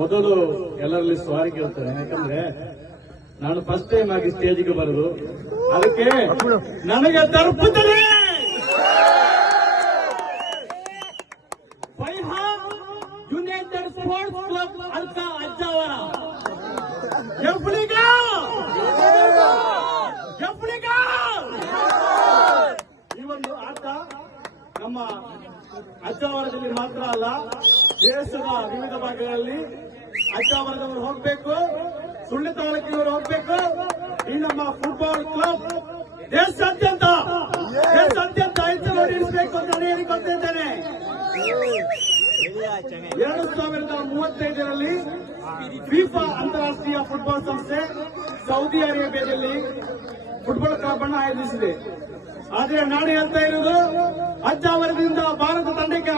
ಮೊದಲು ಎಲ್ಲರಲ್ಲಿ ಸಾರಿ ಕೇಳ್ತೇನೆ, ಯಾಕಂದ್ರೆ ನಾನು ಫಸ್ಟ್ ಟೈಮ್ ಆಗಿ ಸ್ಟೇಜ್ಗೆ ಬರೋದು, ಅದಕ್ಕೆ ನನಗೆ ತಲುಪುತ್ತದೆ. ಯುನೈಟೆಡ್ ಸ್ಪೋರ್ಟ್ಸ್ ಕ್ಲಬ್ ಅಂತ ಅಜ್ಜಾವರ ಈ ಒಂದು ಆಟ ನಮ್ಮ ಅಜ್ಜಾವರದಲ್ಲಿ ಮಾತ್ರ ಅಲ್ಲ, ದೇಶದ ವಿವಿಧ ಭಾಗಗಳಲ್ಲಿ ಅಜ್ಜಾವರದವರು ಹೋಗ್ಬೇಕು, ಸುಳ್ಳು ತಾಲೂಕಿನವರು ಹೋಗ್ಬೇಕು. ಈ ನಮ್ಮ ಫುಟ್ಬಾಲ್ ಕ್ಲಬ್ ದೇಶಾದ್ಯಂತ ಹೆಚ್ಚು ನಡೆಸಬೇಕು ಅಂತ ನಾನು ಹೇಳಿಕೊಳ್ತಾ ಇದ್ದೇನೆ. 2035ರಲ್ಲಿ ಫಿಫಾ ಅಂತಾರಾಷ್ಟ್ರೀಯ ಫುಟ್ಬಾಲ್ ಸಂಸ್ಥೆ ಸೌದಿ ಅರೇಬಿಯಾದಲ್ಲಿ ಫುಟ್ಬಾಲ್ ಕ್ಲಬ್ ಅನ್ನು ಆಯೋಜಿಸಿದೆ. ಆದ್ರೆ ನಾನು ಹೇಳ್ತಾ ಇರುವುದು, ಅಜ್ಜಾವರದಿಂದ ಭಾರತ ತಂಡಕ್ಕೆ